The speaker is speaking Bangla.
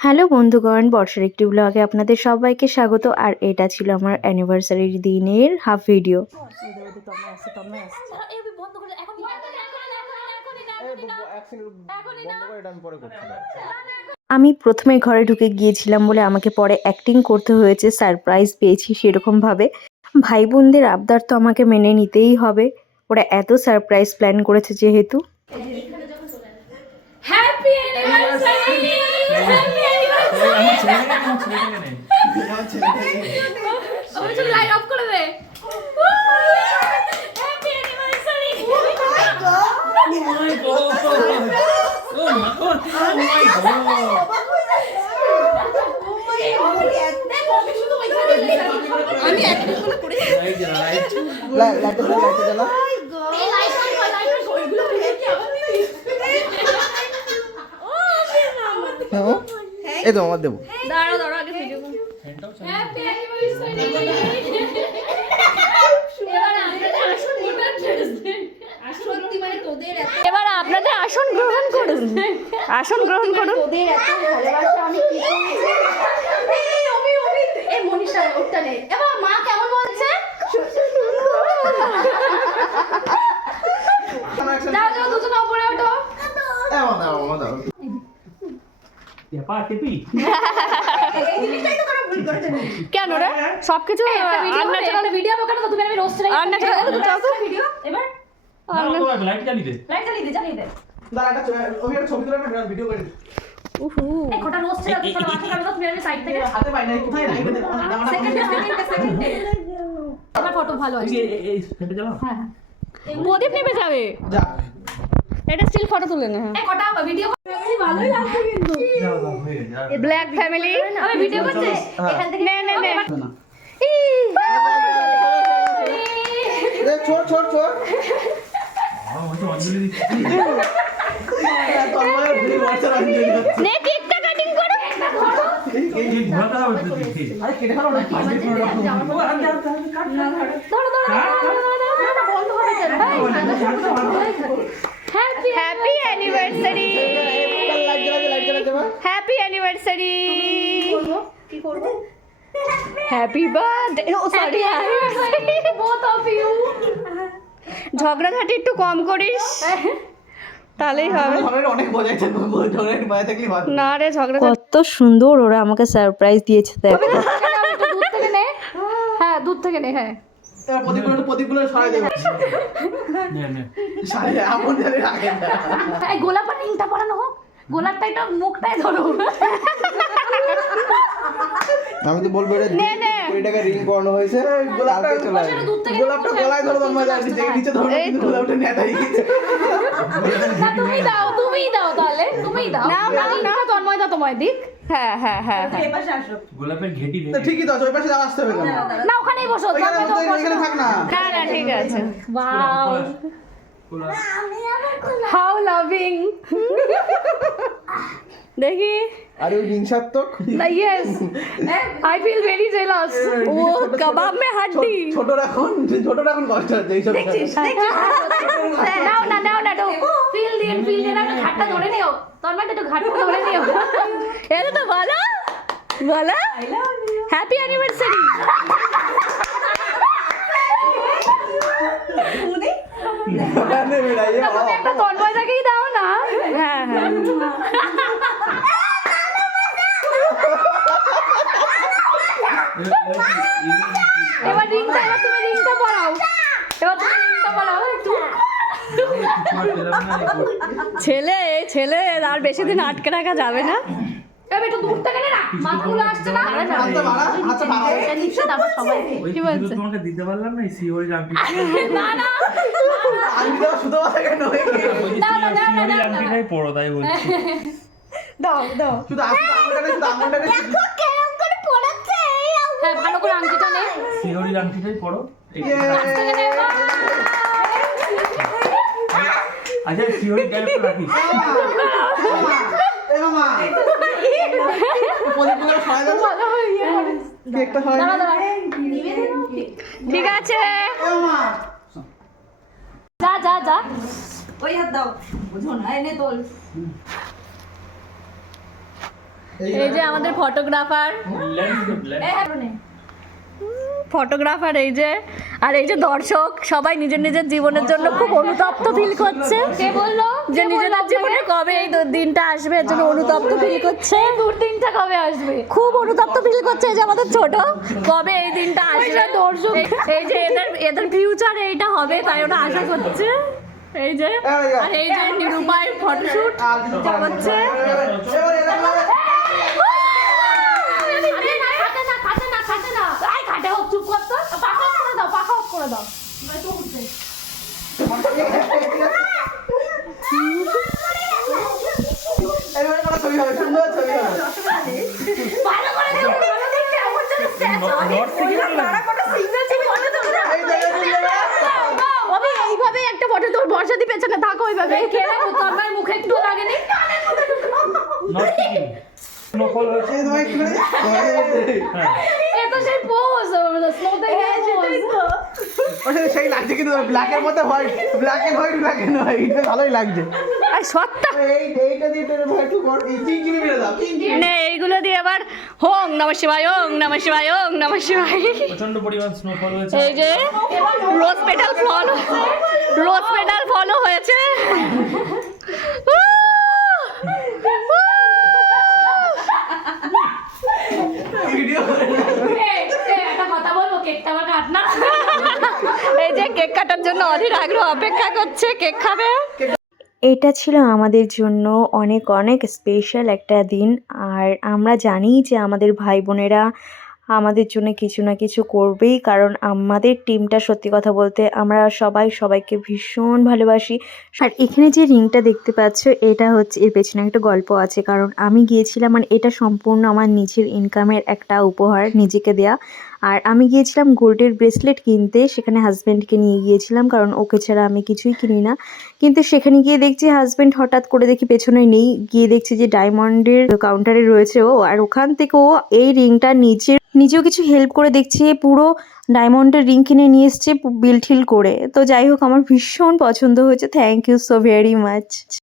হ্যালো বন্ধুগণ, বর্ষার একটি ব্লগে আপনাদের সবাইকে স্বাগত। আর এটা ছিল আমার অ্যানিভার্সারির দিনের হাফ ভিডিও। আমি প্রথমে ঘরে ঢুকে গিয়েছিলাম বলে আমাকে পরে অ্যাক্টিং করতে হয়েছে, সারপ্রাইজ পেয়েছি সেরকমভাবে। ভাই বোনদের আবদার তো আমাকে মেনে নিতেই হবে, ওরা এত সারপ্রাইজ প্ল্যান করেছে যেহেতু। Happy anniversary happy anniversary light off করে দে। Happy anniversary. Oh my god, oh my god, oh my god, oh my god, আমি একটু করে লাইট জ্বালা লাইট জ্বালা এই লাইট অন কর, লাইট অন কর, এগুলো হয়ে কি আবার এই তো আমার দেবো। দাঁড়াও দাঁড়াও আগে ভিডিও করো। Happy anniversary. এবার আপনাদের আসন গ্রহণ করুন, আসন গ্রহণ করুন। তোদের এত ভালোবাসা আমি কি এই মনীষা ওটা নে। এবার মা কেমন বলছে? দাও দাও দুজন উপরে ওঠো। দাও দাও দাও কেন রে সবকিছু ভিডিও কেন তুমি আমি রোস্ট ভিডিও এবার লাইট জ্বালিয়ে দে, লাইট জ্বালিয়ে দে, জ্বালিয়ে দে। দাঁড়া একটা ছবি তুলে একটা ভিডিও করে দিই। উহু এই কোটা রোস্ট ছিল তো মাথা কাটলো তুমি আমি সাইড থেকে হাতে পাই না, কোথায় রাখবে? সেকেন্ড এবার ফটো ভালো আসছে। এই সেটা যাও। হ্যাঁ প্রদীপ নেমে যাবে। যা এটা স্টিল ফটো তুলে না। এই কোটা ভিডিও ভালোই লাগছে কিন্তু। যাও যাও হয়ে গেছে। ব্ল্যাক ফ্যামিলি আমি ভিডিও করছি এখান থেকে নে নে নে। রে ছোট ছোট ছোট নে কেকটা কাটিং করো। আরে কেটে ফেলো না। ধরো ধরো বন্ধ হবে কেন? Happy anniversary, happy anniversary. কি করব? Happy birthday. ও সরি, both of you। ঝগড়াঝাটি একটু কম করিস তাহলেই হবে। অনেক মজাই থাকবে, ঝগড়াটি মজা থাকলেই ভালো। না রে ঝগড়া কত সুন্দর ওরা আমাকে সারপ্রাইজ দিয়েছে দেখো। দুধ থেকে নে। হ্যাঁ দুধ থেকে নে। হ্যাঁ তার প্রদীপগুলো সরাই দেব। নে নে সারি আপন জানি রাখেন না। এই গোলাপের রিংটা পরানো হোক, গোলাপটা এটা মুখটাই ধরো। আমি তো বলবো এটা 20 টাকা রিং পরানো হয়েছে, গোলাপটা চলে আসে। গোলাপটা গলায় ধরো, তোর মজা নিচে নিচে ধরো, কিন্তু গোলাপটা নেতাই গেছে। না তুমি দাও তাহলে তুমি দাও। না না তন্ময় দাও, তোমায় দিক। হ্যাঁ হ্যাঁ হ্যাঁ এই পাশে আসো। গোলাপের ঘেটি তো ঠিকই তো আছে, ওই পাশে আসতে হবে কেন? না ওখানেই বসো। এখানে থাক না। না না ঠিক আছে। Wow how loving. দেখি আরে ওই হিংসাত্মক না। Yes I feel very jealous. ও কাবাব মে হাড্ডি। ছোট রাখুন কষ্ট হচ্ছে এইসব। নাও না ফিল দিন না ঘাটটা ধরে নিও। তোর মধ্যে একটু ঘাটটা ধরে নিও। এটা তো বলো হ্যাপি অ্যানিভার্সারি। একটা তন্ময়টাকেই দাও না। হ্যাঁ হ্যাঁ এবার তুমি রিংটা পরাও। ছেলে আর বেশি দিন আটকে রাখা যাবে না। একটু দূর থেকে নে না, মাথাগুলো আসছে না। কি বলছে? তোমাকে দিতে পারলাম না, সিওরি রাখবি না আমি তো শুধু কথা কেন রাখবিটাই পড়ো, তাই বলছি। দাও শুধু আঙুলটা হ্যাঁ ভালো করে আংটিটা নে। সিওরি রাখবিটাই পড়ো। আচ্ছা সিওরি ডায়লগটা রাখিস। এ মামা প্রদীপগুলো সরাই দাও। কেকটা সরাই দাও। ঠিক আছে এ মামা যা ওই হাত দাও, বুঝো না, এনে তোল। এই যে আমাদের ফটোগ্রাফার, ফটোগ্রাফার এই যে, আর এই যে দর্শক সবাই নিজের নিজের জীবনের জন্য খুব অনুতপ্ত ফিল করছে। কে বললো যে নিজেদের জীবনে কবে এই দিনটা আসবে এর জন্য অনুতপ্ত ফিল করছে। দুর্দিনটা কবে আসবে খুব অনুতপ্ত ফিল করছে। এই যে আমাদের ছোট, কবে এই দিনটা আসবে। দর্শক এই যে এদের ফিউচার এইটা হবে তাই ওটা আশা করছে। এই যে আর এই যে নিরুপায় ফটোশুট করছে। এবারে কোনো ছবি হবে, সুন্দর ছবি হবে। এই এইভাবে একটা ফটো তোর বর্ষাদি পেছনে থাকো ওইভাবে। তোমার মুখে একটু লাগেনি? নট সিকিম স্নোফল হয়েছে। এই তোমায় কি করে? এ তো সেই পোজ স্নোতে সেটাই তো। ওটা সেই লাগছে কিন্তু ব্ল্যাকের মধ্যে white, black and white, black and white ভালোই লাগছে। আর সত্তা এইটা দিয়ে তোর একটু কর, এই চিংচিমি মেরে দাও, চিংচিমি। নে এইগুলো দিয়ে আবার ওং নমঃ শিবায়, ওং নমঃ শিবায়, ওং নমঃ শিবায়। প্রচন্ড পরিমাণ স্নোফল হয়েছে। এই যে রোজ পেটাল ফল, রোজ পেটাল ফলও হয়েছে। ভিডিও করে একটা কথা বলবো, কেকটা আমার কাট না। এই যে কেক কাটার জন্য অধীর আগ্রহ অপেক্ষা করছে, কেক খাবে। এটা ছিল আমাদের জন্য অনেক অনেক স্পেশাল একটা দিন। আর আমরা জানি যে আমাদের ভাই বোনেরা আমাদের জন্য কিছু না কিছু করবেই, কারণ আমাদের টিমটা সত্যি কথা বলতে আমরা সবাই সবাইকে ভীষণ ভালোবাসি। আর এখানে যে রিংটা দেখতে পাচ্ছ এটা হচ্ছে, এর পেছনে একটা গল্প আছে। কারণ আমি গিয়েছিলাম, মানে এটা সম্পূর্ণ আমার নিজের ইনকামের একটা উপহার, নিজেকে দেয়া। আর আমি গিয়েছিলাম গোল্ডের ব্রেসলেট কিনতে, সেখানে হাজব্যান্ডকে নিয়ে গিয়েছিলাম কারণ ওকে ছাড়া আমি কিছুই কিনি না। কিন্তু সেখানে গিয়ে দেখছি হাজব্যান্ড হঠাৎ করে দেখি পেছনে নেই, গিয়ে দেখছি যে ডায়মন্ডের কাউন্টারে রয়েছে ও। আর ওখান থেকে ও এই রিংটা নিজেও কিছু হেল্প করে দেখছি, পুরো ডায়মন্ডের রিং কিনে নিয়ে এসছে বিল ঠিল করে। তো যাই হোক, আমার ভীষণ পছন্দ হয়েছে। Thank you so very much.